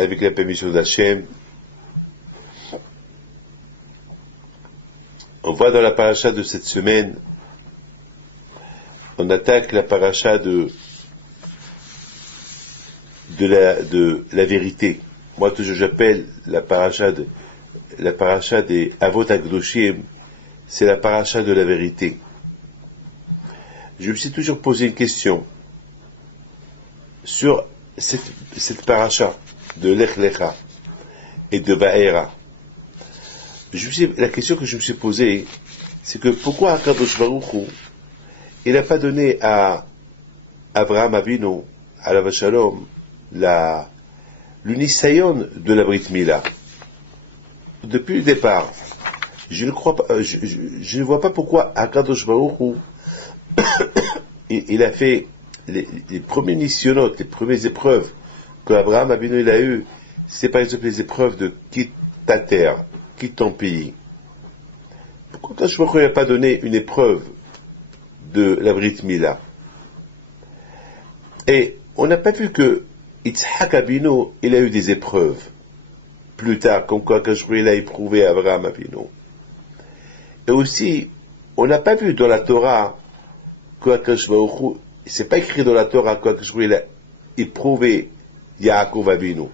avec la permission d'Hachem, on voit dans la paracha de cette semaine, on attaque la paracha de la vérité. Moi, toujours j'appelle la paracha des Avot HaKadoshim, c'est la paracha de la vérité. Je me suis toujours posé une question sur cette paracha de Lech Lecha et de Va'era. La question que je me suis posée, c'est que pourquoi HaKadosh Baruch Hu, il n'a pas donné à Avraham Avinu, alav shalom, l'unisayon de la Brit Mila. Depuis le départ, je ne vois pas pourquoi HaKadosh Baruch Hu, il a fait les premiers nisyonotes, les premières épreuves que Abraham Avinu il a eu, c'est par exemple les épreuves de quitte ta terre, quitte ton pays. Pourquoi HaKadosh Baruch Hu n'a pas donné une épreuve de la Brit Mila? Et on n'a pas vu que Yitzhak Avinu, il a eu des épreuves plus tard, comme quoi HaKadosh Baruch Hu a éprouvé Abraham Avinu. Et aussi, on n'a pas vu dans la Torah que HaKadosh Baruch Hu, c'est pas écrit dans la Torah que HaKadosh Baruch Hu a éprouvé Yaakov Avinu,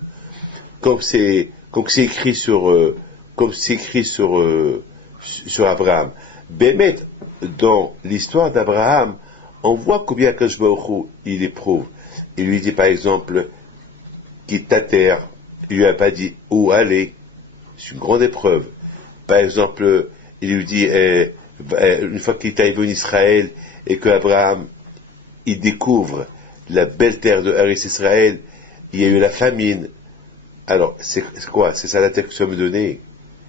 comme c'est écrit sur Abraham. Bémet, dans l'histoire d'Abraham, on voit combien HaKadosh Baruch Hu, il éprouve. Il lui dit par exemple, quitte ta terre. Il lui a pas dit où aller. C'est une grande épreuve. Par exemple, il lui dit, une fois qu'il est arrivé en Israël, et que Abraham, il découvre la belle terre de Eretz Israël, il y a eu la famine. Alors, c'est quoi? C'est ça la terre que tu vas me donner?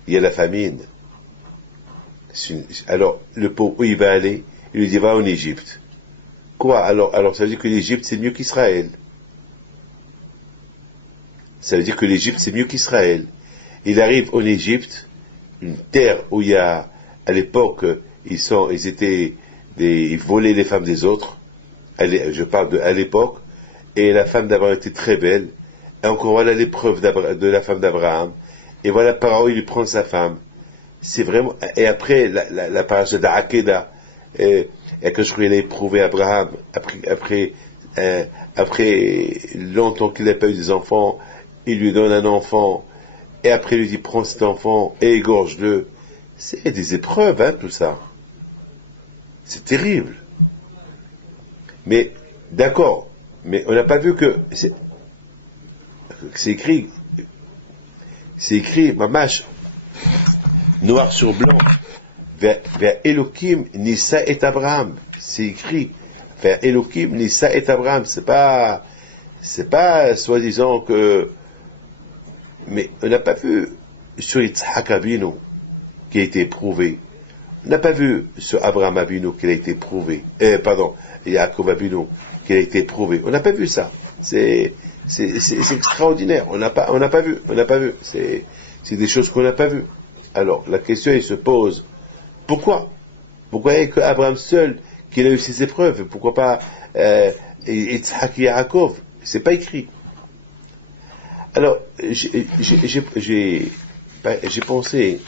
Il y a la famine. Alors, le pauvre, où il va aller? Il lui dit, va en Égypte. Quoi? Alors, ça veut dire que l'Égypte, c'est mieux qu'Israël. Ça veut dire que l'Égypte, c'est mieux qu'Israël. Il arrive en Égypte, une terre où il y a, à l'époque, ils volaient les femmes des autres. Je parle à l'époque. Et la femme d'Abraham était très belle. Et encore voilà l'épreuve de la femme d'Abraham. Et voilà par où il lui prend sa femme. C'est vraiment, et après, la paracha d'Akeda, et que je crois qu'il a éprouvé Abraham, après longtemps qu'il n'a pas eu des enfants, il lui donne un enfant, et après il lui dit, prends cet enfant, et égorge-le. C'est des épreuves, hein, tout ça. C'est terrible. Mais, d'accord, mais on n'a pas vu que c'est écrit, mamash, noir sur blanc, vers Elohim, Nissa et Abraham. C'est écrit, vers Elohim, Nissa et Abraham. C'est pas soi-disant que, mais on n'a pas vu sur Yitzhak Avinu qui a été éprouvé. On n'a pas vu sur Abraham Avinu qui a été éprouvé. Yaakov Avinu qui a été éprouvé. On n'a pas vu ça. C'est extraordinaire. On n'a pas vu. C'est des choses qu'on n'a pas vues. Alors, la question, elle se pose. Pourquoi il n'y a que Abraham seul qui a eu ces épreuves? Pourquoi pas Yitzhak et Yaakov? C'est pas écrit. Alors, j'ai pensé,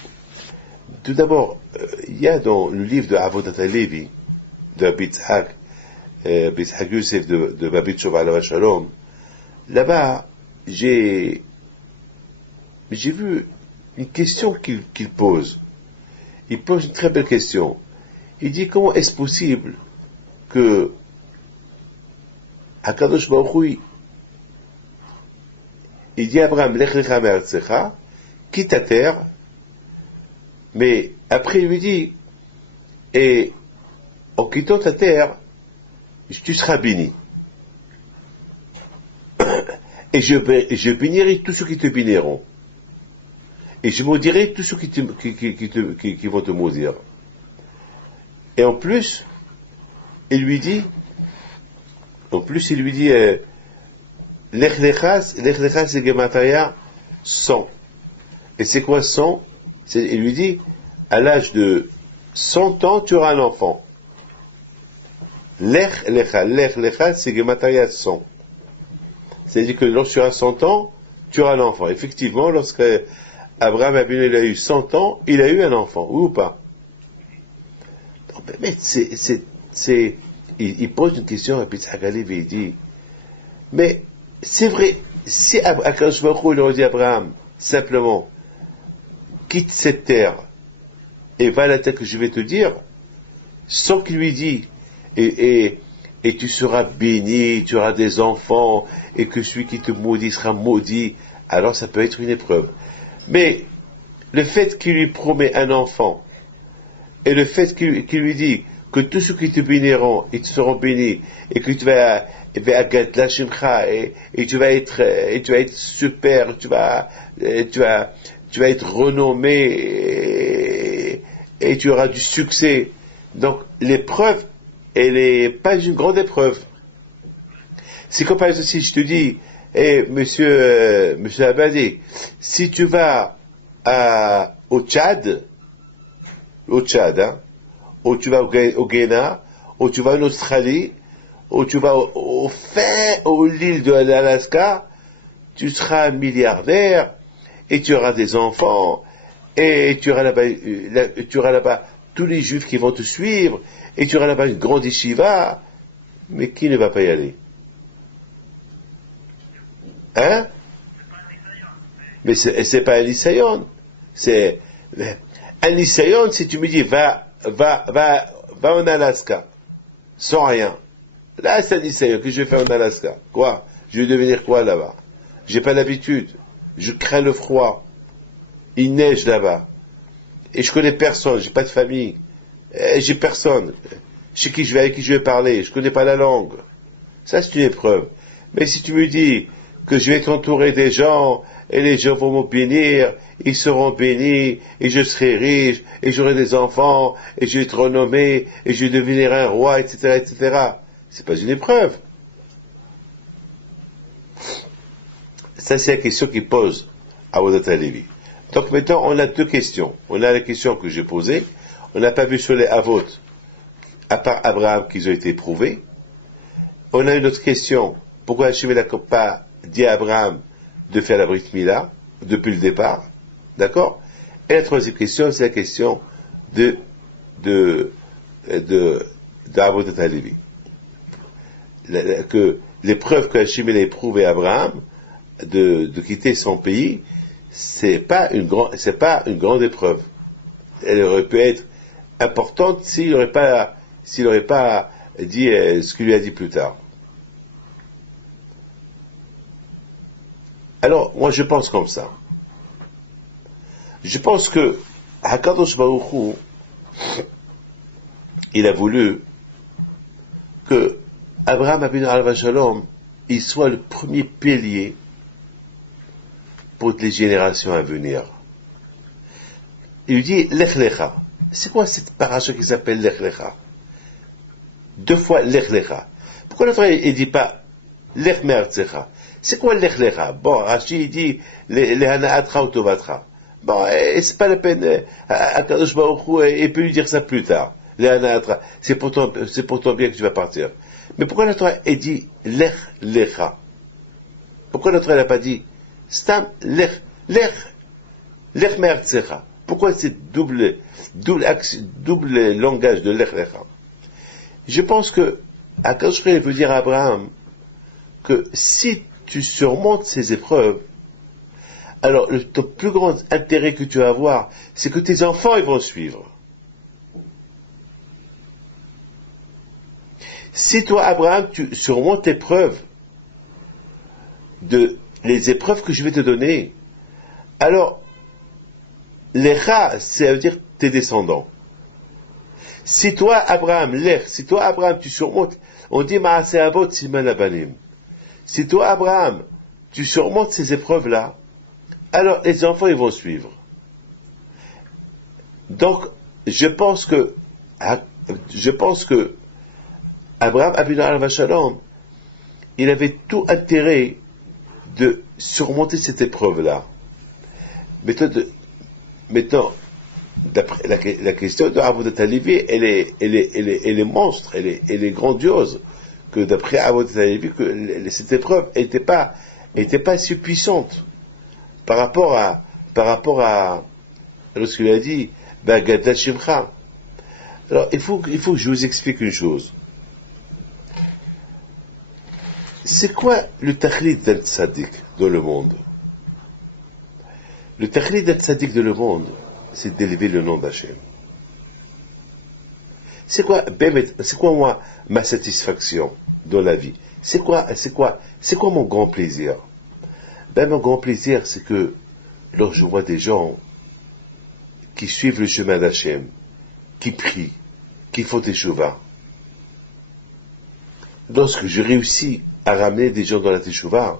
tout d'abord, il y a dans le livre de Avodat Levi, de Yitzhak Yosef de Babit Shova alav shalom, là-bas, j'ai vu une question qu'il pose. Il pose une très belle question. Il dit, comment est-ce possible que HaKadosh Baruch Hu, il dit à Abraham, Lech lecha me'artzecha, quitte ta terre, mais après il lui dit, et en quittant ta terre, tu seras béni. Et je bénirai tous ceux qui te béniront. Et je maudirai tous ceux qui vont te maudire. Et en plus, il lui dit, Lech lecha, c'est Gematria 100. Et c'est quoi 100? Il lui dit, à l'âge de 100 ans, tu auras un enfant. Lech lecha, c'est Gematria 100. C'est-à-dire que lorsque tu auras 100 ans, tu auras un enfant. Effectivement, lorsque Abraham Avinu, il a eu 100 ans, il a eu un enfant, oui ou pas? Mais il pose une question à Yitzhak Halevi et il dit, mais c'est vrai, si Akadosh Baruch Hu, il aurait dit à Abraham, simplement, quitte cette terre et va à la terre que je vais te dire, sans qu'il lui dise, et tu seras béni, tu auras des enfants, et que celui qui te maudit sera maudit, alors ça peut être une épreuve. Mais le fait qu'il lui promet un enfant, et le fait qu'il lui dit que tous ceux qui te béniront, ils te seront bénis, et que tu vas et tu vas être super, tu vas être renommé, et tu auras du succès. Donc l'épreuve, elle n'est pas une grande épreuve. C'est comme par exemple si je te dis, monsieur Abadi, si tu vas au Tchad, hein, ou tu vas au Ghana, ou tu vas en Australie, ou tu vas au l'île de l'Alaska, tu seras milliardaire, et tu auras des enfants, et tu auras là-bas tous les juifs qui vont te suivre, et tu auras là-bas une grande yeshiva, mais qui ne va pas y aller? Hein? Mais c'est pas un lycéon. C'est un lycéon, si tu me dis va en Alaska, sans rien. Là, c'est un lycéon que je vais faire en Alaska. Quoi? Je vais devenir quoi là-bas? J'ai pas l'habitude. Je crains le froid. Il neige là-bas. Et je connais personne, j'ai pas de famille. J'ai personne. Je sais avec qui je vais parler. Je connais pas la langue. Ça, c'est une épreuve. Mais si tu me dis que je vais être entouré des gens, et les gens vont me bénir, ils seront bénis, et je serai riche, et j'aurai des enfants, et je vais être renommé, et je vais devenir un roi, etc., etc. C'est pas une épreuve. Ça, c'est la question qu'il pose à Avodat Halevi. Donc maintenant, on a deux questions. On a la question que j'ai posée. On n'a pas vu sur les Avot, à part Abraham, qu'ils ont été éprouvés. On a une autre question. Pourquoi Hachem n'a pas dit à Abraham de faire la Brit Mila depuis le départ? D'accord? Et la troisième question, c'est la question d'Avodat Halevi. Que l'épreuve que Hachem a éprouvée à Abraham de quitter son pays, c'est pas une grande épreuve. Elle aurait pu être importante s'il n'aurait pas dit ce qu'il lui a dit plus tard. Alors, moi je pense comme ça. Je pense que Hakadosh Baruch Hu, il a voulu que Abraham Avinu alav shalom, il soit le premier pilier pour les générations à venir. Il lui dit Lech Lecha. C'est quoi cette paracha qui s'appelle Lech Lecha? Deux fois Lech Lecha. Pourquoi le frère il dit pas Lech Me'artzecha? C'est quoi Lech Lecha? Bon, Rashi il dit Lehana'atra ou Tovatra. Bon, c'est pas la peine. Akadosh Baruch Hu, il peut lui dire ça plus tard. Lehana'atra. C'est pour ton bien que tu vas partir. Mais pourquoi la Torah a dit Lech Lecha? Pourquoi la Torah n'a pas dit Stam Lech Me'artzecha? Pourquoi c'est double langage de Lech Lecha? Je pense que Akadosh Baruch Hu veut dire à Abraham que si tu surmontes ces épreuves, alors ton plus grand intérêt que tu vas avoir, c'est que tes enfants ils vont suivre. Si toi, Abraham, tu surmontes les épreuves que je vais te donner, alors Lecha, ça veut dire tes descendants. Si toi, Abraham, tu surmontes, on dit Maaseh Avot Siman Abanim. Si toi, Abraham, tu surmontes ces épreuves-là, alors les enfants, ils vont suivre. Donc, je pense que Abraham Avinu alav shalom, il avait tout intérêt de surmonter cette épreuve-là. Maintenant, d'après la question de Avodat Halevi, elle est monstre, elle est grandiose. Que d'après Avodat Halevi, que cette épreuve n'était pas si puissante. par rapport à lorsqu'il a dit, Gadda Shimcha. Alors, il faut que je vous explique une chose. C'est quoi le taqlid d'un tzaddik dans le monde? Le taqlid d'un tzaddik dans le monde, c'est d'élever le nom d'Hachem. C'est quoi moi, ma satisfaction dans la vie? C'est quoi mon grand plaisir? Mon grand plaisir, c'est que, lorsque je vois des gens qui suivent le chemin d'Hachem, qui prient, qui font des teshuva, lorsque je réussis à ramener des gens dans la teshuva,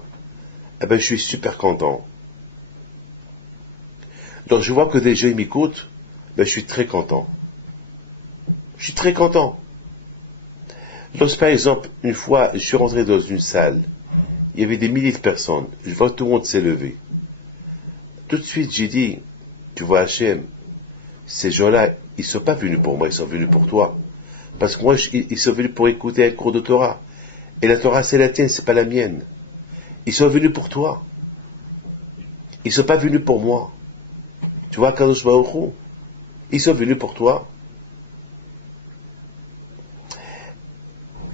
je suis super content. Donc je vois que des gens m'écoutent, je suis très content. Je suis très content. Donc par exemple, une fois, je suis rentré dans une salle, il y avait des milliers de personnes, je vois tout le monde s'est levé. Tout de suite, j'ai dit, tu vois Hachem, ces gens-là, ils ne sont pas venus pour moi, ils sont venus pour toi. Parce que moi, ils sont venus pour écouter un cours de Torah. Et la Torah, c'est la tienne, c'est pas la mienne. Ils sont venus pour toi. Ils ne sont pas venus pour moi. Tu vois, Kadosh Baruch Hu, ils sont venus pour toi.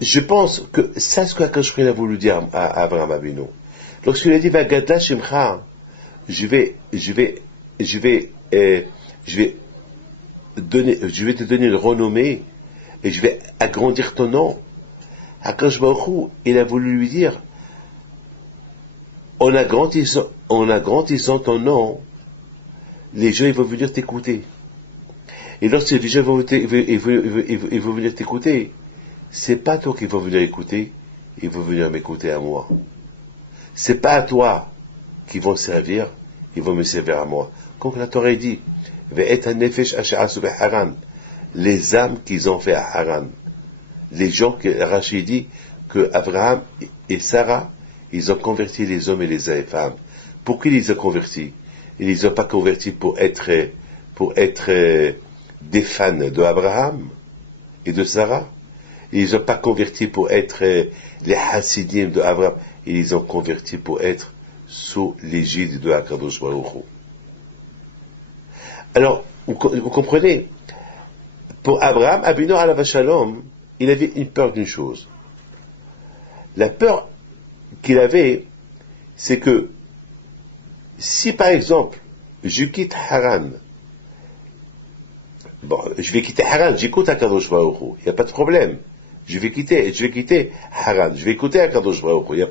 Je pense que c'est ce que Kadosh Baruch Hu a voulu dire à Abraham Avinu. Lorsqu'il a dit, Vagadla Shemcha, je vais te donner une renommée, et je vais agrandir ton nom. Akash Baruch Hu, il a voulu lui dire, en agrandissant ton nom, les gens ils vont venir t'écouter. Et lorsque les gens vont venir t'écouter, c'est pas toi qui vont venir écouter, ils vont venir m'écouter à moi. C'est pas à toi qu'ils vont servir, ils vont me servir à moi. Comme la Torah dit, les âmes qu'ils ont fait à Haran. Les gens que Rachid dit que Abraham et Sarah, ils ont converti les hommes et les femmes. Pourquoi ils les ont convertis? Ils les ont pas convertis pour être des fans de Abraham et de Sarah. Ils les ont pas convertis pour être les Hasidim de Abraham. Ils les ont convertis pour être sous l'égide de Hakadosh Baruch Hu. Alors, vous comprenez? Pour Abraham, Avinu alav shalom, il avait une peur d'une chose. La peur qu'il avait, c'est que si par exemple, je quitte Haran, je vais quitter Haran, j'écoute Hakadosh Baruch Hu, il n'y a pas de problème. Je vais quitter Haran, je vais écouter Hakadosh Baruch Hu.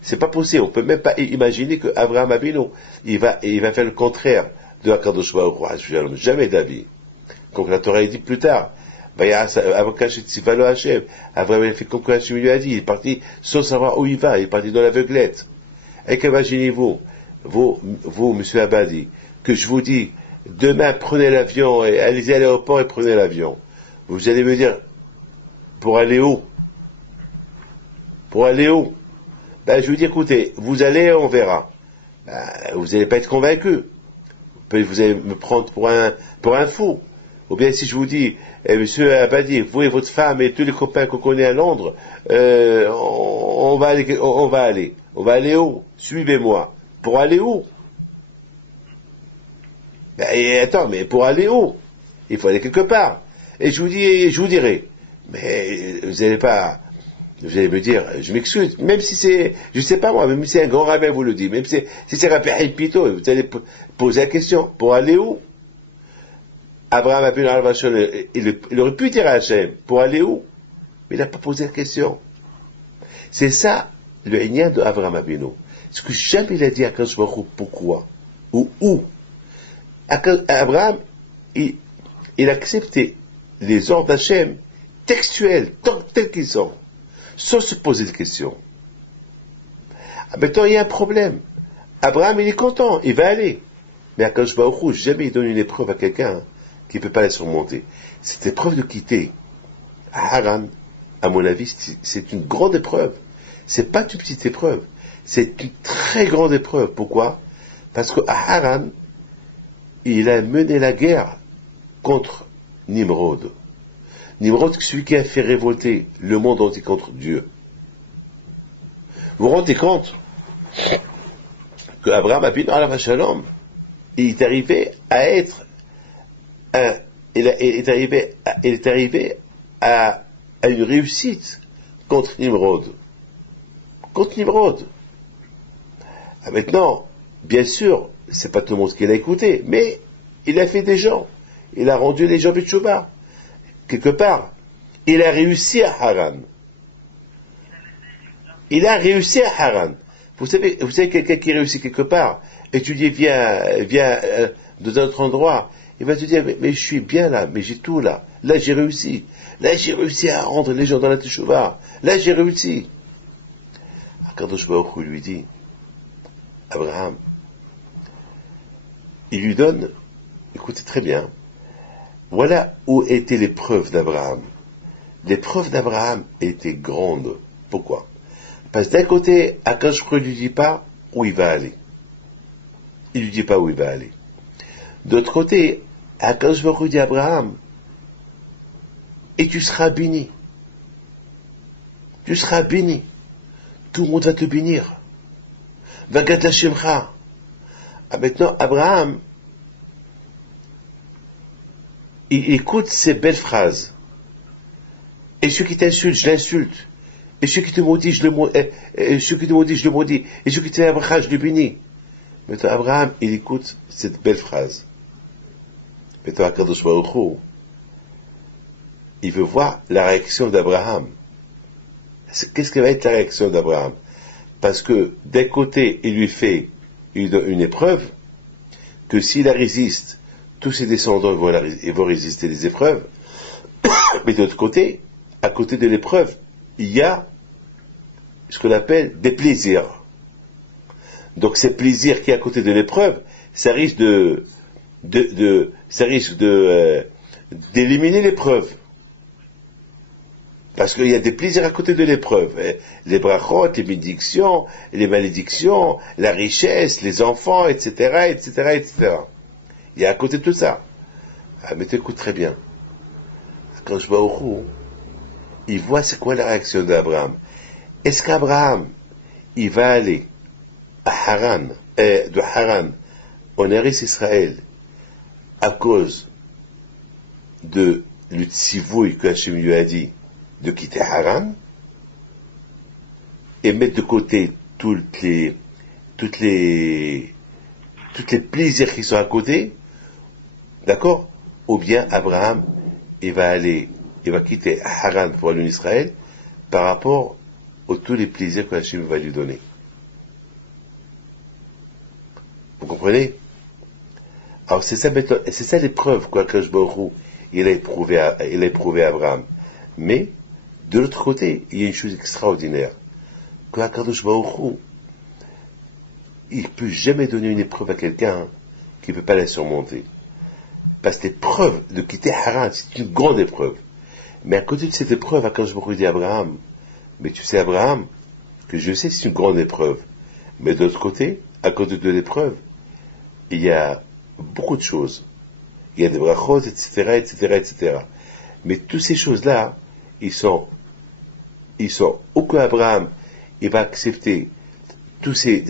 C'est pas possible, on peut même pas imaginer que Abraham Avinu, il va faire le contraire de Hakadosh Baruch Hu, jamais d'avis. Comme la Torah dit plus tard, Abraham a fait comme Hachem lui a dit, il est parti sans savoir où il va, il est parti dans l'aveuglette. Et qu'imaginez-vous, vous, monsieur Abadi, que je vous dis, demain prenez l'avion, et allez à l'aéroport et prenez l'avion. Vous allez me dire, pour aller où? Pour aller où? Je vous dis, écoutez, vous allez, on verra. Vous n'allez pas être convaincu. Vous allez me prendre pour un fou. Ou bien si je vous dis, monsieur Abadi, vous et votre femme et tous les copains qu'on connaît à Londres, on va aller où? Suivez-moi. Pour aller où? Attends, mais pour aller où? Il faut aller quelque part. Et je vous dirai. Mais vous allez me dire, je m'excuse, même si c'est, je sais pas moi, même si un grand rabbin vous le dit, même si c'est Rabbi Pito, vous allez poser la question, pour aller où? Abraham Avinu alav shalom, il aurait pu dire à Hachem, pour aller où? Mais il n'a pas posé la question. C'est ça, le Inyan de Abraham Avinu. Ce que jamais il a dit à Kadosh Baruch Hu, pourquoi? Ou où? Abraham, il acceptait les ordres d'Hachem, textuels, tels qu'ils sont, sans se poser de questions. Maintenant, il y a un problème. Abraham, il est content, il va aller. Mais Akadosh Baruch Hu, jamais il donne une épreuve à quelqu'un qui ne peut pas la surmonter. Cette épreuve de quitter Haran, à mon avis, c'est une grande épreuve. C'est pas une petite épreuve. C'est une très grande épreuve. Pourquoi? Parce qu'à Haran, il a mené la guerre contre Nimrod. Nimrod, celui qui a fait révolter le monde entier contre Dieu. Vous vous rendez compte que Abraham Avinu alav shalom, il est arrivé à être il est arrivé à une réussite contre Nimrod. Contre Nimrod. Maintenant, bien sûr, c'est pas tout le monde qui l'a écouté, mais il a fait des gens. Il a rendu les gens Betchouba. Quelque part, il a réussi à Haran. Il a réussi à Haran. Vous savez quelqu'un qui réussit quelque part, et tu dis, viens dans un autre endroit, il va te dire, mais je suis bien là, mais j'ai tout là. Là, j'ai réussi. Là, j'ai réussi à rendre les gens dans la Teshuvah. Là, j'ai réussi. Akadosh Baruch Hu lui dit, Abraham, il lui donne, écoutez très bien, voilà où étaient les preuves d'Abraham. Les preuves d'Abraham étaient grandes. Pourquoi? Parce que d'un côté, Akadosh Baruch Hu ne lui dit pas où il va aller. Il ne lui dit pas où il va aller. D'autre côté, Akadosh Baruch Hu dit à Abraham, et tu seras béni. Tu seras béni. Tout le monde va te bénir. Vagad la Shemcha. Ah, maintenant, Abraham, il écoute ces belles phrases. Et ceux qui t'insultent, je l'insulte. Et ceux qui te maudissent, je le maudis. Et ceux qui te maudissent, je le maudis. Et ceux qui te font Abraham, je le bénis. Maintenant, Abraham, il écoute cette belle phrase. Maintenant, Akadosh Baruch Hu, il veut voir la réaction d'Abraham. Qu'est-ce que va être la réaction d'Abraham? Parce que d'un côté, il lui fait une épreuve, que s'il la résiste, tous ses descendants vont résister les épreuves. Mais de l'autre côté, à côté de l'épreuve, il y a ce qu'on appelle des plaisirs. Donc ces plaisirs qui est à côté de l'épreuve, ça risque d'éliminer l'épreuve. Parce qu'il y a des plaisirs à côté de l'épreuve. Les brachot, les bénédictions, les malédictions, la richesse, les enfants, etc., etc., etc. Il y a à côté de tout ça. Ah, mais t'écoutes très bien. Quand je vais au Chou, il voit c'est quoi la réaction d'Abraham. Est-ce qu'Abraham, il va aller à Haran, de Haran, en Eretz Israël, à cause de le tzivouï que Hachem lui a dit, de quitter Haran et mettre de côté tous les plaisirs qui sont à côté, d'accord? Ou bien Abraham, il va quitter Haran pour aller en Israël par rapport à tous les plaisirs que Hachem va lui donner. Vous comprenez? Alors c'est ça l'épreuve que il a éprouvé Abraham. Mais de l'autre côté, il y a une chose extraordinaire, que Akadosh Baruch Hu, il ne peut jamais donner une épreuve à quelqu'un qui ne peut pas la surmonter. Parce que l'épreuve de quitter Haran, c'est une grande épreuve. Mais à côté de cette épreuve, Akadosh Baruch Hu dit à Abraham, mais tu sais Abraham, que je sais c'est une grande épreuve. Mais de l'autre côté, à côté de l'épreuve, il y a beaucoup de choses. Il y a des brachot, etc., etc., etc. Mais toutes ces choses-là, ils sont ou que Abraham, il va accepter tous ces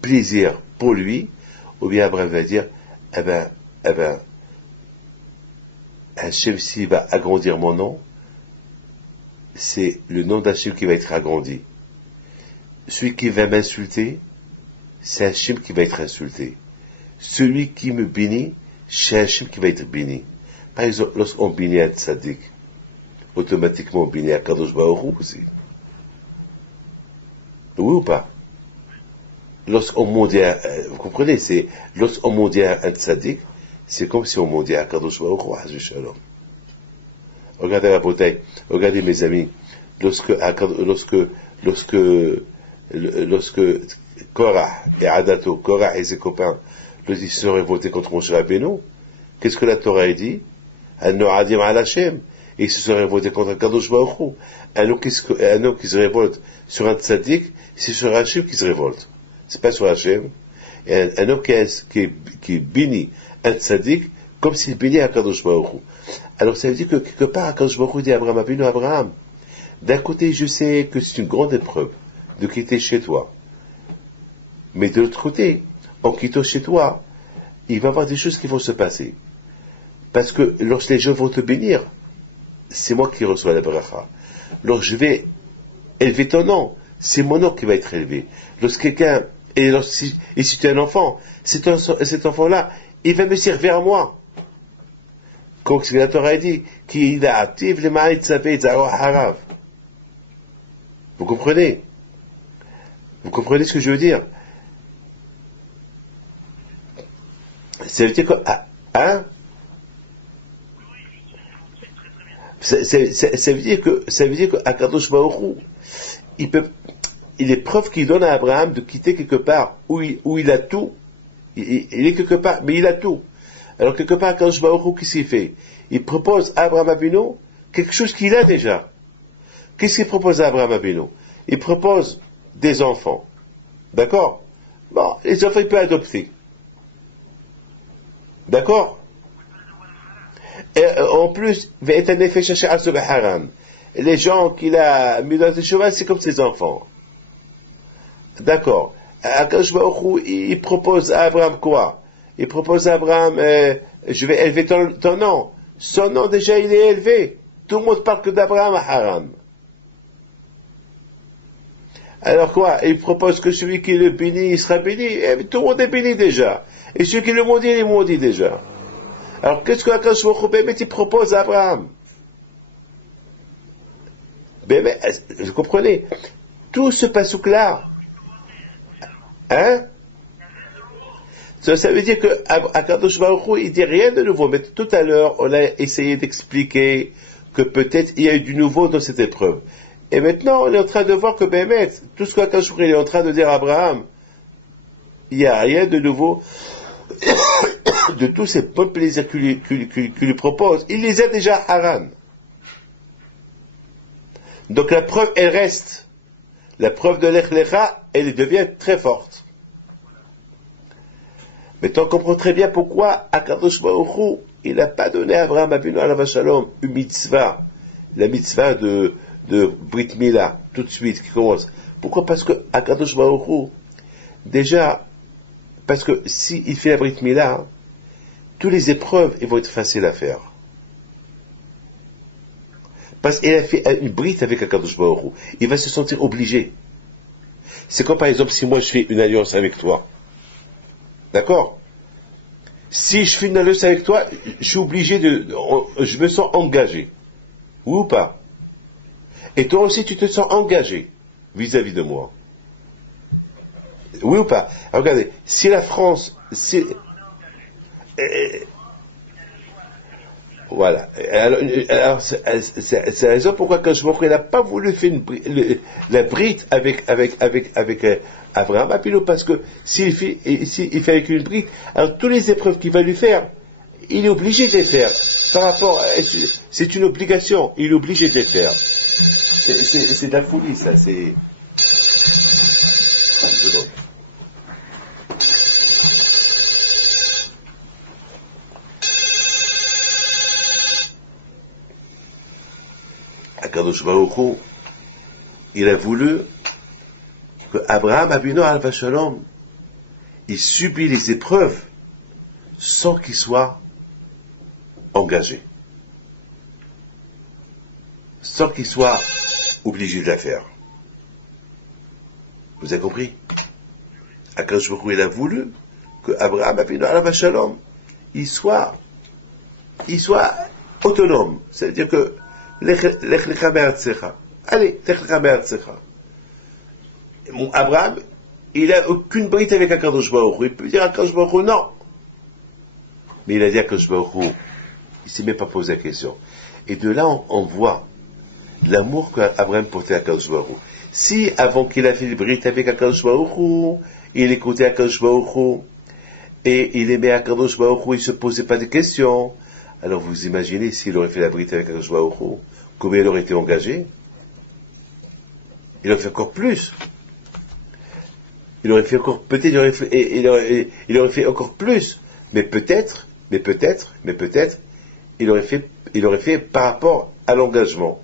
plaisirs pour lui, ou bien Abraham va dire, eh ben, Hachem, s'il va agrandir mon nom, c'est le nom d'Hachem qui va être agrandi. Celui qui va m'insulter, c'est Hachem qui va être insulté. Celui qui me bénit, c'est Hachem qui va être béni. Par exemple, lorsqu'on bénit un tzaddik, automatiquement on bénit un Kadosh Baruch Hu aussi. Oui ou pas? Lorsqu'on maudit vous comprenez, lorsqu'on maudit un tzaddik, c'est comme si on maudit un Kadosh Baruch Hu, Hazé Shalom. Regardez la bouteille, regardez mes amis, lorsque Korah et Adato, Korah et ses copains, lorsqu'ils se sont révoltés contre Moshe Rabbeinu, qu'est-ce que la Torah a dit? An-No'adim al Hashem. Et ils se sont révoltés contre Kadosh Baruch Hu. Un homme qui se révolte sur un tzaddik, c'est sur Hachem qui se révolte. C'est pas sur Hachem. Et un homme qui bénit un tzaddik, comme s'il bénit à Kadosh Baruch Hu. Alors ça veut dire que quelque part, Kadosh Baruch Hu dit à Abraham, d'un côté, je sais que c'est une grande épreuve de quitter chez toi. Mais de l'autre côté, en quittant chez toi, il va y avoir des choses qui vont se passer. Parce que lorsque les gens vont te bénir, c'est moi qui reçois la bracha. Lorsque je vais élever ton nom, c'est mon nom qui va être élevé. Lorsque quelqu'un, et si tu es un enfant, cet enfant-là, il va me servir à moi. Comme la Torah a dit, vous comprenez? Vous comprenez ce que je veux dire? Ça veut dire que, hein? Ça veut dire que Akadosh Baruch Hu, il est preuve qu'il donne à Abraham de quitter quelque part où il a tout. Il est quelque part, mais il a tout. Alors quelque part, Akadosh Baruch Hu, qu'est-ce qu'il fait? Il propose à Abraham Avinu quelque chose qu'il a déjà. Qu'est-ce qu'il propose à Abraham Avinu? Il propose des enfants. D'accord? Bon, les enfants, il peut adopter. D'accord? Et en plus, les gens qu'il a mis dans le cheval, c'est comme ses enfants. D'accord. Akadosh Baruch Hu, il propose à Abraham quoi? Il propose à Abraham, je vais élever ton nom. Son nom, déjà, il est élevé. Tout le monde parle que d'Abraham à Haran. Alors quoi? Il propose que celui qui le bénit, il sera béni. Et tout le monde est béni déjà. Et celui qui le maudit, il est maudit déjà. Alors qu'est-ce que Akadosh Baruch Hu, il propose à Abraham? Vous comprenez? Tout ce pasouk-là, hein? Ça veut dire que Akadosh Baruch Hu, il dit rien de nouveau. Mais tout à l'heure, on a essayé d'expliquer que peut-être il y a eu du nouveau dans cette épreuve. Et maintenant, on est en train de voir que tout ce qu'Akadosh Baruch Hu est en train de dire à Abraham, il n'y a rien de nouveau de tous ces bons plaisirs qu'il lui propose. Il les a déjà à Haran. Donc la preuve, elle reste. La preuve de l'Ech Lecha, elle devient très forte. Mais on comprend très bien pourquoi Akadosh Baruch Hu, il n'a pas donné à Abraham Avinu alav shalom une mitzvah, la mitzvah de Brit Mila, tout de suite, qui commence. Pourquoi? Parce que Akadosh Baruch Hu, déjà, parce que s'il fait la Brit Mila, toutes les épreuves, elles vont être faciles à faire. Parce qu'il a fait une brite avec Akadosh Baruch Hu. Il va se sentir obligé. C'est comme par exemple si moi je fais une alliance avec toi. D'accord? Si je fais une alliance avec toi, je suis obligé je me sens engagé. Oui ou pas? Et toi aussi tu te sens engagé vis-à-vis de moi. Oui ou pas? Regardez, si la France... Voilà. Alors c'est la raison pourquoi quand je vois n'a pas voulu faire la brite avec Abraham Avinu, parce que s'il fait avec une brite, alors toutes les épreuves qu'il va lui faire, il est obligé de les faire. Par rapport, c'est une obligation, il est obligé de les faire. C'est de la folie, ça. C'est. Akadosh Baruch Hu, il a voulu que Abraham Avinu alav shalom, il subit les épreuves sans qu'il soit engagé, sans qu'il soit obligé de la faire. Vous avez compris? Akadosh Baruch Hu, il a voulu que Abraham Avinu alav shalom, il soit autonome. C'est-à-dire que allez, Abraham, il n'a aucune brite avec Akadosh Baruch Hu. Il peut dire à Akadosh Baruch Hu non. Mais il a dit à Akadosh Baruch Hu, il ne s'est même pas posé la question. Et de là, on voit l'amour qu'Abraham portait à Akadosh Baruch Hu. Si, avant qu'il a fait le brite avec Akadosh Baruch Hu, il écoutait Akadosh Baruch Hu, et il aimait Akadosh Baruch Hu, il ne se posait pas de questions, alors vous imaginez s'il aurait fait la brite avec Akadosh Baruch Hu, combien il aurait été engagé? Il aurait fait encore plus. Il aurait fait encore, peut-être, il aurait fait encore plus. Mais peut-être, il aurait fait par rapport à l'engagement.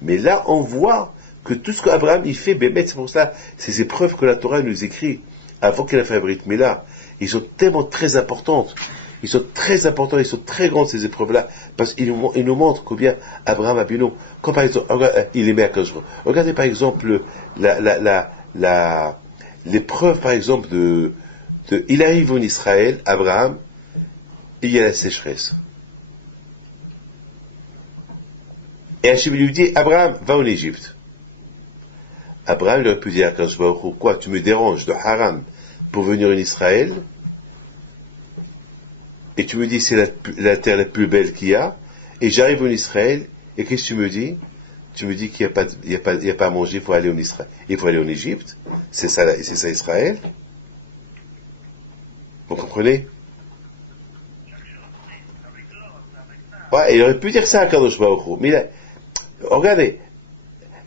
Mais là, on voit que tout ce qu'Abraham, il fait, c'est pour ça, ces épreuves que la Torah nous écrit. avant qu'il a fait la Brit Mila, ils sont tellement très importantes. Ils sont très importants, ils sont très grands ces épreuves-là, parce qu'ils nous montrent combien Abraham Abinu, quand par exemple, il aimait Akadosh Baruch Hu. Regardez par exemple l'épreuve par exemple il arrive en Israël, Abraham, et il y a la sécheresse. Et Hachem lui dit, Abraham, va en Égypte. Abraham, il aurait pu dire à Akadosh Baruch Hu, quoi, tu me déranges de Haran pour venir en Israël, et tu me dis c'est la terre la plus belle qu'il y a, et j'arrive en Israël, et qu'est-ce que tu me dis? Tu me dis qu'il n'y a pas à manger, il faut aller en Israël, il faut aller en Égypte, c'est ça Israël? Vous comprenez? Ouais, il aurait pu dire ça à Kadosh Baruch Hu, mais regardez,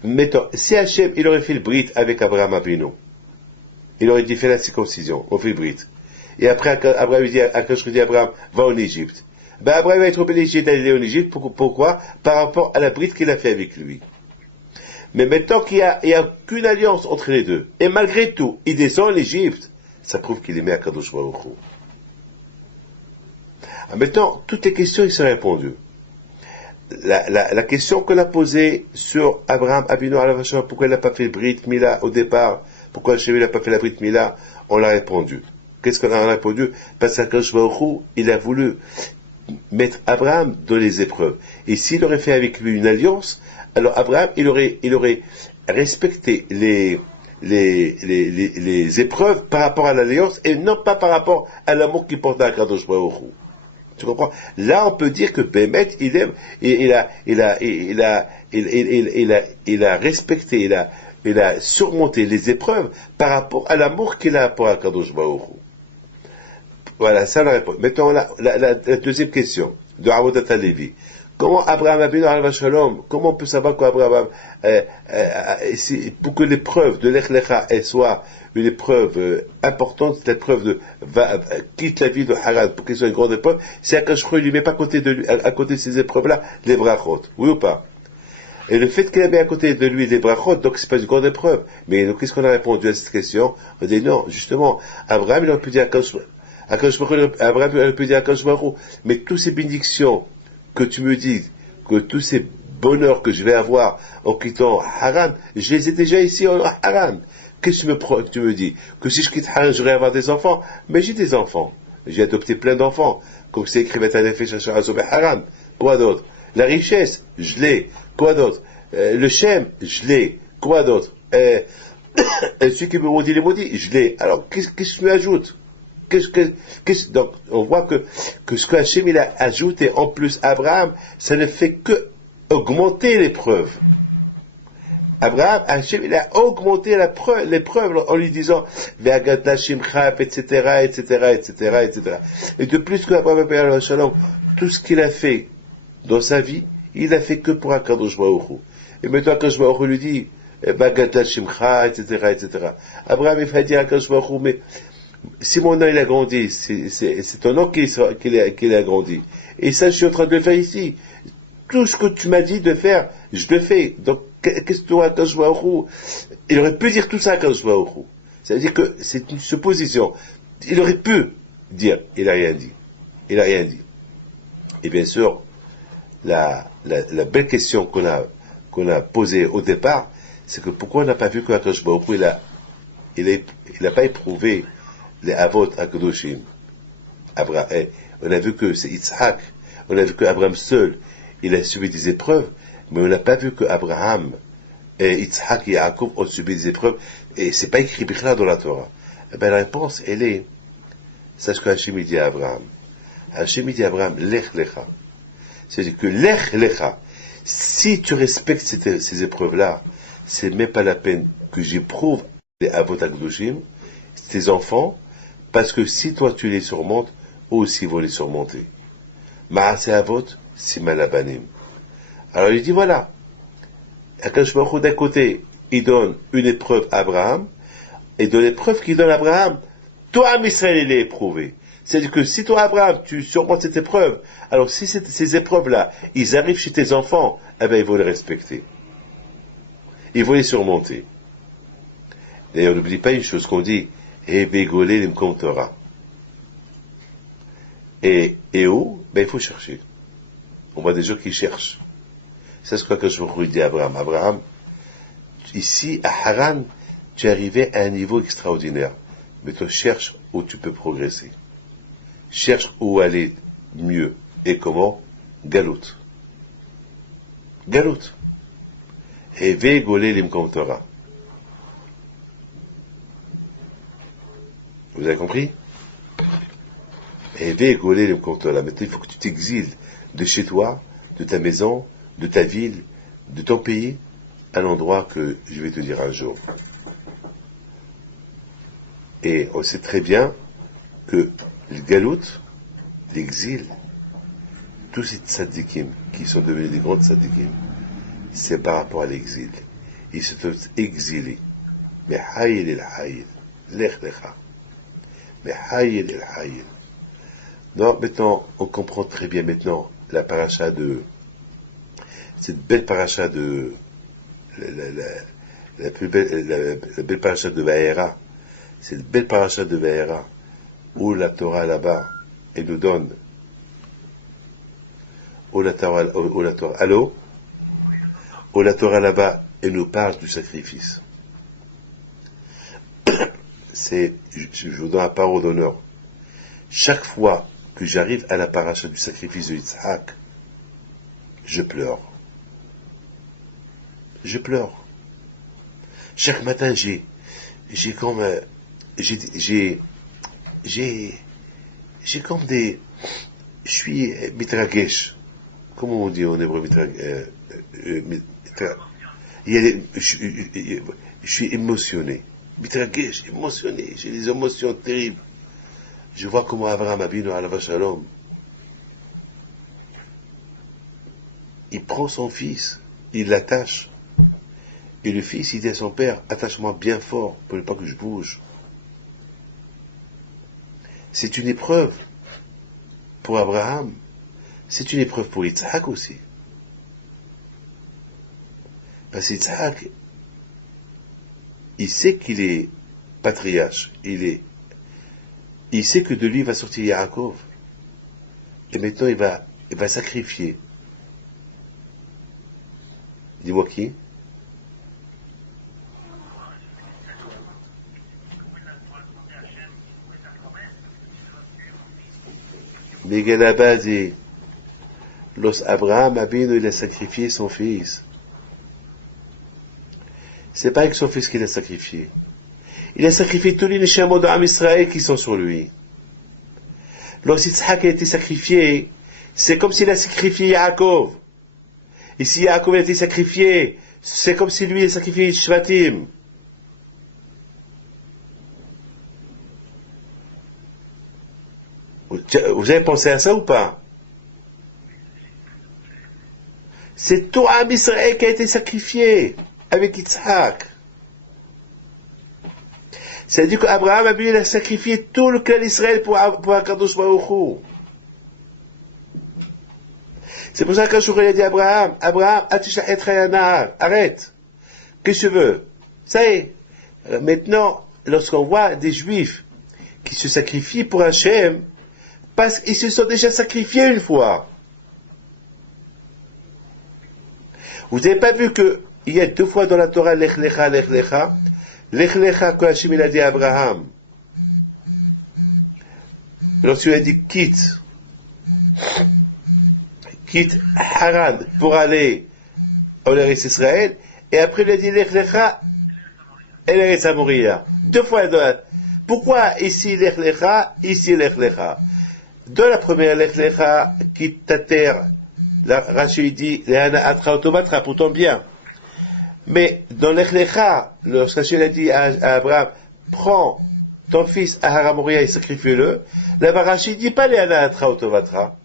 mettons, si Hachem, il aurait fait le brit avec Abraham Avinu, il aurait dit, fais la circoncision, on fait le brit. Et après, Abraham dit, Abraham, va en Égypte. Ben, Abraham va être obligé d'aller en Égypte. Pourquoi? Par rapport à la bride qu'il a fait avec lui. Mais maintenant qu'il n'y a qu'une alliance entre les deux, et malgré tout, il descend en Égypte, ça prouve qu'il aimait Akadosh Baruch Hu. Maintenant, toutes les questions, ils sont répondues. La question qu'on a posée sur Abraham Abinu alav shalom, pourquoi il n'a pas fait le Brit Mila au départ, pourquoi Hachem n'a pas fait la Brit Mila, on l'a répondu. Qu'est-ce qu'on a répondu? Parce qu'Akadosh Baruch Hu, il a voulu mettre Abraham dans les épreuves. Et s'il aurait fait avec lui une alliance, alors Abraham, il aurait respecté les épreuves par rapport à l'alliance et non pas par rapport à l'amour qu'il porte à Akadosh Baruch Hu. Tu comprends? Là, on peut dire que Bémet, il aime, il a respecté, il a surmonté les épreuves par rapport à l'amour qu'il a pour Akadosh Baruch Hu. Voilà, ça la réponse. Maintenant, la deuxième question de Avodat Levi. Comment Abraham Avinu alav shalom, comment on peut savoir qu'Abraham, pour que l'épreuve de l'Ech Lecha soit une épreuve importante, l'épreuve de quitte la vie de Haran, pour qu'il soit une grande épreuve, c'est Akadosh Baruch Hu, il ne met pas à côté de ces épreuves-là, les brachot. Oui ou pas? Et le fait qu'il a mis à côté de lui les brachot, donc c'est pas une grande épreuve. Mais donc, qu'est-ce qu'on a répondu à cette question? On dit non, justement, Abraham, il aurait pu dire Abraham aurait pu dire à Akadosh Baruch Hu, mais toutes ces bénédictions que tu me dis, que tous ces bonheurs que je vais avoir en quittant Haran, je les ai déjà ici en Haran. Qu'est-ce que tu me dis? Que si je quitte Haran, je vais avoir des enfants? Mais j'ai des enfants. J'ai adopté plein d'enfants. Comme c'est écrit, Haran. Quoi d'autre? La richesse, je l'ai. Quoi d'autre? Le Shem, je l'ai. Quoi d'autre? Celui qui me maudit les maudits, je l'ai. Alors, qu'est-ce que tu ajoutes? Donc, on voit que ce que Hachem il a ajouté en plus Abraham, ça ne fait que augmenter l'épreuve. Hachem il a augmenté l'épreuve en lui disant Ve'agadla Shimcha, etc., etc., etc., etc. Et de plus que Abraham, tout ce qu'il a fait dans sa vie, il a fait que pour Akadosh Baruch Hu. Et maintenant Akadosh Baruch Hu lui dit Ve'agadla Shimcha, etc., etc. Abraham il va dire à Akadosh Baruch Hu, mais si mon nom il a grandi, c'est ton nom qu'il a grandi. Et ça, je suis en train de le faire ici. Tout ce que tu m'as dit de faire, je le fais. Donc, qu'est-ce que tu vois à Akadosh Baruch Hu? Il aurait pu dire tout ça à Akadosh Baruch Hu. Ça veut dire que c'est une supposition. Il aurait pu dire, il n'a rien dit. Il n'a rien dit. Et bien sûr, la belle question qu'on a posée au départ, c'est que pourquoi on n'a pas vu que Akadosh Baruch Hu, il n'a pas éprouvé les avot akadoshim. On a vu que c'est Yitzhak, on a vu que Abraham seul, il a subi des épreuves, mais on n'a pas vu que Abraham, Yitzhak et Yaakov ont subi des épreuves, et c'est pas écrit Bichla dans la Torah. Eh ben, la réponse, elle est, sache que Hachem dit à Abraham. Hachem dit à Abraham, Lech Lecha. C'est-à-dire que Lech Lecha, si tu respectes ces épreuves-là, c'est même pas la peine que j'éprouve les avot akadoshim, tes enfants, parce que si toi tu les surmontes, eux aussi vont les surmonter. Ma'aseh avot, siman labanim. Alors il dit voilà, Akadosh Baruch Hu d'un côté, il donne une épreuve à Abraham, et de l'épreuve qu'il donne à Abraham, toi, Am Israël, il est éprouvé. C'est-à-dire que si toi, Abraham, tu surmontes cette épreuve, alors si ces épreuves-là, ils arrivent chez tes enfants, eh bien, ils vont les respecter. Ils vont les surmonter. D'ailleurs, n'oublie pas une chose qu'on dit, Et Végolé l'imkom Torah. Et où? Ben, il faut chercher. On voit des gens qui cherchent. C'est ce que je vous dis à Abraham. Abraham, ici, à Haran, tu es arrivé à un niveau extraordinaire. Mais toi, cherche où tu peux progresser. Cherche où aller mieux. Et comment? Galoute. Galoute. Et Végolé l'imkom Torah. Vous avez compris? Et Végolé l'imkom Torah. Maintenant, il faut que tu t'exiles de chez toi, de ta maison, de ta ville, de ton pays, à l'endroit que je vais te dire un jour. Et on sait très bien que le galoute, l'exil, tous ces tzadikim qui sont devenus des grands tzadikim, c'est par rapport à l'exil. Ils se sont exilés. Mais hayil el hayil, lech lecha. Mais hayil el hayil. Non, maintenant, on comprend très bien maintenant la paracha de, cette belle paracha de, la plus belle, la belle paracha de Vaera. Cette belle paracha de Vaera, où la Torah là-bas, elle nous donne, où la Torah, allô? Où la Torah là-bas, elle nous parle du sacrifice. Je vous donne la parole d'honneur. Chaque fois que j'arrive à la paracha du sacrifice de Yitzhak, je pleure. Je pleure. Chaque matin, j'ai comme des, je suis mitragesh. Comment on dit en hébreu je suis émotionné. Mitragesh, émotionné. J'ai des émotions terribles. Je vois comment Abraham Abinu alav shalom, il prend son fils, il l'attache. Et le fils, il dit à son père, attache-moi bien fort pour ne pas que je bouge. C'est une épreuve pour Abraham. C'est une épreuve pour Yitzhak aussi. Parce qu'Yitzhak, il sait qu'il est patriarche. Il sait que de lui va sortir Yaakov. Et maintenant, il va sacrifier. Dis-moi qui? Mais là-bas dit, lorsque Abraham Abinu, il a sacrifié son fils. C'est pas avec son fils qu'il a sacrifié. Il a sacrifié tous les neshamot d'Am Israël qui sont sur lui. Lorsque Yitzhak a été sacrifié, c'est comme s'il a sacrifié Yaakov. Et si Yaakov a été sacrifié, c'est comme si lui a sacrifié Shvatim. Vous avez pensé à ça ou pas? C'est tout Am Israël qui a été sacrifié avec Yitzhak. C'est-à-dire qu'Abraham a sacrifié tout le clan d'Israël pour Akadosh Baruch Hu. C'est pour ça qu'un jour il a dit à Abraham, arrête. Qu'est-ce que tu veux? Ça y est. Maintenant, lorsqu'on voit des Juifs qui se sacrifient pour Hachem, parce qu'ils se sont déjà sacrifiés une fois. Vous n'avez pas vu qu'il y a deux fois dans la Torah, Lech Lecha, Lech Lecha. Lech Lecha, quand Hachem il a dit à Abraham, lorsqu'il a dit quitte Haran pour aller en Eretz Israël, et après il a dit Lech Lecha, et Eretz Amoria. Deux fois dans la... Pourquoi ici Lech Lecha, ici Lech Lecha? Dans la première Lech Lecha, quitte ta terre, Rachid dit, Léana Atra Automatra, pour ton bien. Mais dans Lech Lecha, lorsque Rachid a dit à Abraham, prends ton fils à Haramoria et sacrifie-le, là-bas Rachid dit pas Léana Atra Automatra.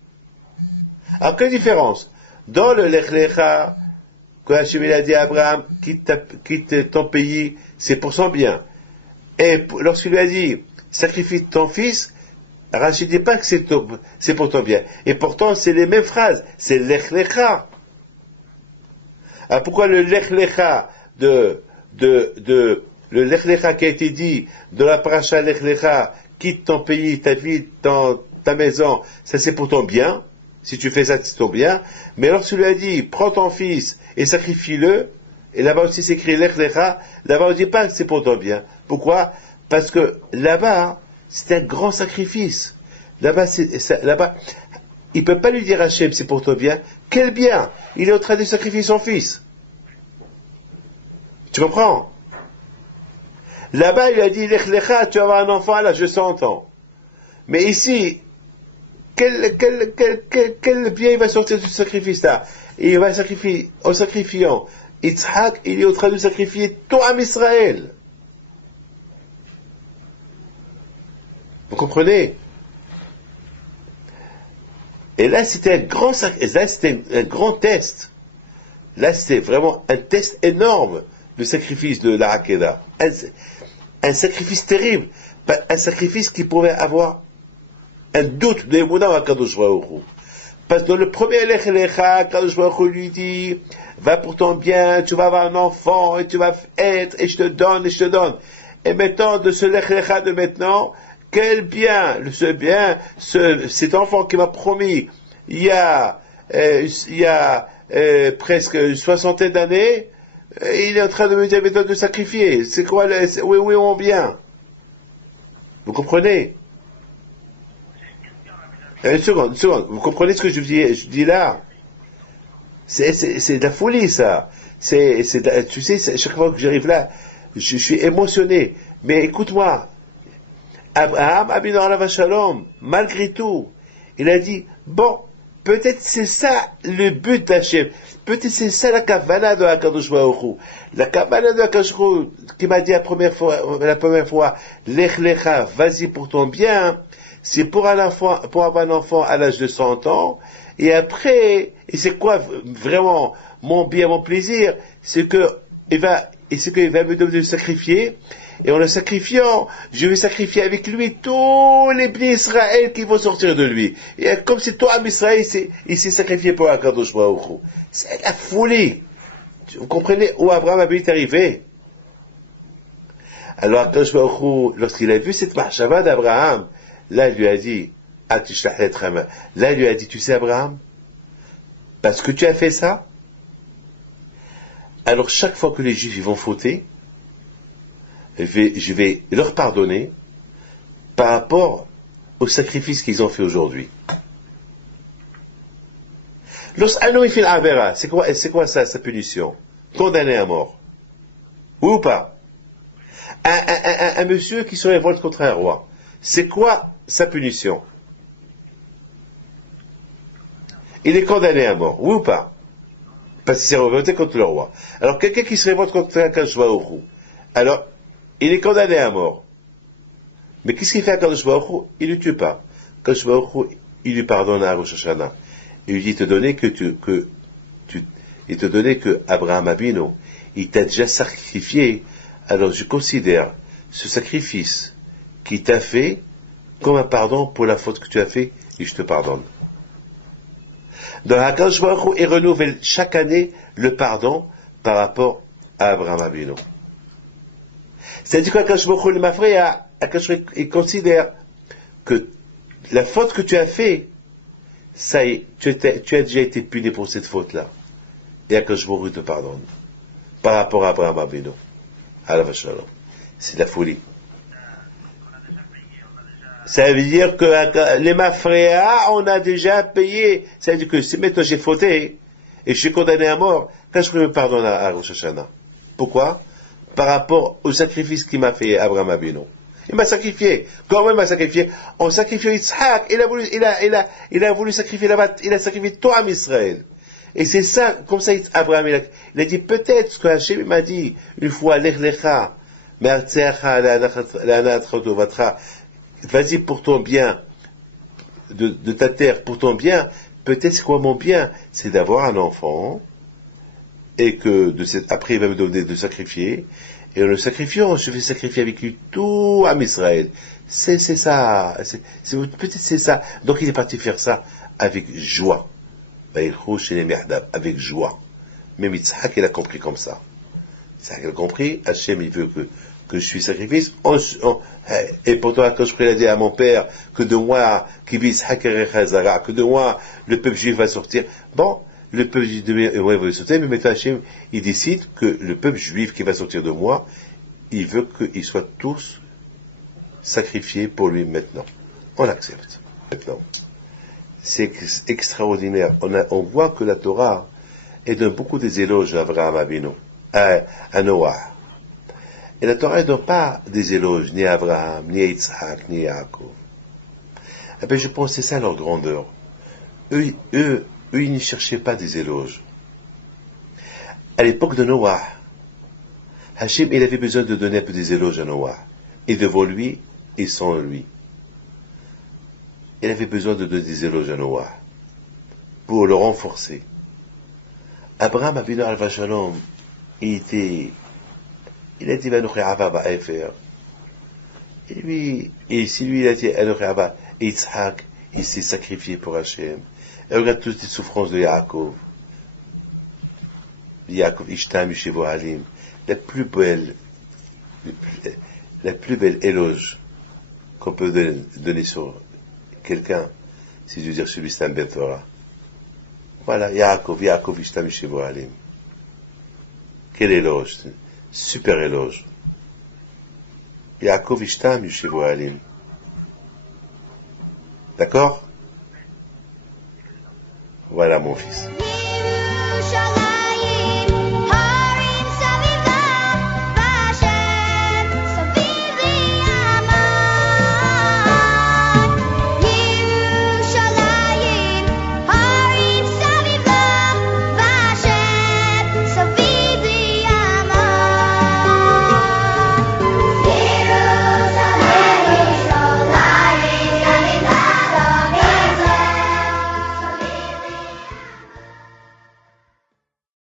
Alors, quelle différence? Dans le Lech Lecha, quand Hachem a dit à Abraham, quitte ton pays, c'est pour son bien. Et lorsqu'il lui a dit, sacrifie ton fils, Rachid dit pas que c'est pour ton bien. Et pourtant, c'est les mêmes phrases. C'est Lech Lecha. Alors pourquoi le Lech Lecha de le Lech Lecha qui a été dit de la paracha Lech Lecha, quitte ton pays, ta ville, ta maison, ça c'est pour ton bien. Si tu fais ça, c'est ton bien. Mais lorsqu'il lui a dit, prends ton fils et sacrifie-le, et là-bas aussi c'est écrit Lech Lecha, là-bas on ne dit pas que c'est pour ton bien. Pourquoi? Parce que là-bas, c'est un grand sacrifice. Là-bas, il ne peut pas lui dire à Hachem, c'est pour ton bien. Quel bien? Il est en train de sacrifier son fils. Tu comprends? Là-bas, il lui a dit, Lech Lecha, tu vas avoir un enfant à l'âge de 100 ans. Mais ici, quel bien il va sortir de ce sacrifice-là? Et il va sacrifier, en sacrifiant Yitzhak, il est en train de sacrifier tout Am Israël. Vous comprenez? Et là, c'était un grand test. Là, c'était vraiment un test énorme, le sacrifice de la Hakeda. Un sacrifice terrible. Un sacrifice qui pouvait avoir un doute de Emouna à Kadosh Baruch Hu. Parce que dans le premier Lech Lecha, Kadosh Baruch Hu lui dit, va pour ton bien, tu vas avoir un enfant, et tu vas être, et je te donne, et je te donne. Et maintenant, de ce Lech Lecha de maintenant, quel bien, cet enfant qui m'a promis, il y a presque une soixantaine d'années, il est en train de me dire méthode de sacrifier. C'est quoi, où est mon bien? Vous comprenez? Une seconde. Vous comprenez ce que je dis là? C'est de la folie, ça. Tu sais, chaque fois que j'arrive là, je suis émotionné. Mais écoute-moi, Abraham, Abinu Alav Shalom, malgré tout, il a dit, bon, peut-être c'est ça le but d'Hachem. Peut-être c'est ça la kavana de HaKadosh Baruch Hu. La kavana de HaKadosh Baruch Hu, qui m'a dit la première fois, Lech Lecha, vas-y pour ton bien, c'est pour avoir un enfant à l'âge de 100 ans, et après, et c'est quoi vraiment mon bien, mon plaisir, c'est qu'il va me donner de sacrifier, et en le sacrifiant, je vais sacrifier avec lui tous les bnei Israël qui vont sortir de lui. Et comme c'est toi, Israël, il s'est sacrifié pour HaKadosh Baruch Hu. C'est la folie. Vous comprenez où Abraham est arrivé? Alors HaKadosh Baruch Hu, lorsqu'il a vu cette marchava d'Abraham, là il lui a dit, là il lui a dit, tu sais Abraham, parce que tu as fait ça, alors chaque fois que les Juifs ils vont fauter, je vais leur pardonner par rapport au sacrifice qu'ils ont fait aujourd'hui. C'est quoi ça, sa punition? Condamné à mort. Oui ou pas? Un monsieur qui se révolte contre un roi. C'est quoi sa punition? Il est condamné à mort. Oui ou pas? Parce qu'il s'est révolté contre le roi. Alors quelqu'un qui se révolte contre un Kadosh Baruch Hu, alors il est condamné à mort. Mais qu'est-ce qu'il fait à Kadosh Baruch Hu? Il ne le tue pas. Kadosh Baruch Hu, il lui pardonne à Rosh Hashanah. Il lui dit, il te donnait que Abraham Avinu, il t'a déjà sacrifié, alors je considère ce sacrifice qu'il t'a fait comme un pardon pour la faute que tu as fait, et je te pardonne. Donc HaKadosh Baruch Hu renouvelle chaque année le pardon par rapport à Abraham Avinu. C'est-à-dire qu'HaKadosh Baruch Hu, le mafreya, il considère que la faute que tu as fait, ça y est, tu as déjà été puni pour cette faute-là. Et HaKadosh Baruch Hu te pardonne. Par rapport à Abraham Avinu. Alav Shalom. C'est de la folie. Ça veut dire que les mafréas, on a déjà payé. Ça veut dire que si maintenant j'ai fauté, et je suis condamné à mort, quand je me pardonne à Rosh Hashanah. Pourquoi? Par rapport au sacrifice qu'il m'a fait Abraham Avinu. Il m'a sacrifié. Comment il m'a sacrifié? En sacrifiant Yitzhak, il a voulu sacrifier il a sacrifié tout Am Israël. Et c'est ça, comme ça, Abraham, il a dit, peut-être que Hachem m'a dit, une fois, Lech Lecha, vas-y pour ton bien, de ta terre, pour ton bien, peut-être c'est quoi mon bien? C'est d'avoir un enfant, et que après il va me donner de sacrifier, et en le sacrifiant, je vais sacrifier avec lui tout Am Israël. C'est ça, peut-être c'est ça. Donc il est parti faire ça avec joie. Avec joie. Même Yitzhak, il a compris comme ça. Yitzhak a compris, Hachem, il veut que que je suis sacrifice, et pourtant, quand je prie dit à mon père que de moi, que de moi, le peuple juif va sortir. Bon, le peuple juif va sortir, mais maintenant Hachem, il décide que le peuple juif qui va sortir de moi, il veut qu'ils soient tous sacrifiés pour lui maintenant. On accepte. Maintenant. C'est extraordinaire. On voit que la Torah, et donne beaucoup des éloges à Abraham Avinu, à Noah. Et la Torah ne donne pas des éloges, ni à Abraham, ni à Yitzhak, ni à Yaakov. Eh bien, je pense que c'est ça leur grandeur. Eux, ils ne cherchaient pas des éloges. À l'époque de Noah, Hachem, il avait besoin de donner un peu des éloges à Noah. Et devant lui, et sans lui. Il avait besoin de donner des éloges à Noah. Pour le renforcer. Abraham Avinu Alva Shalom, il a dit, et si lui, il a dit, et Yitzhak, il s'est sacrifié pour Hachem. Et regarde toutes les souffrances de Yaakov. Yaakov Ishtam Yeshivo Halim. La plus belle éloge qu'on peut donner sur quelqu'un, c'est de dire celui c'est un Ben Torah. Voilà, Yaakov Ishtam Yeshivo Halim. Quel éloge, super éloge. Yaakov Ishtam Yeshivo Halim. D'accord? Voilà mon fils.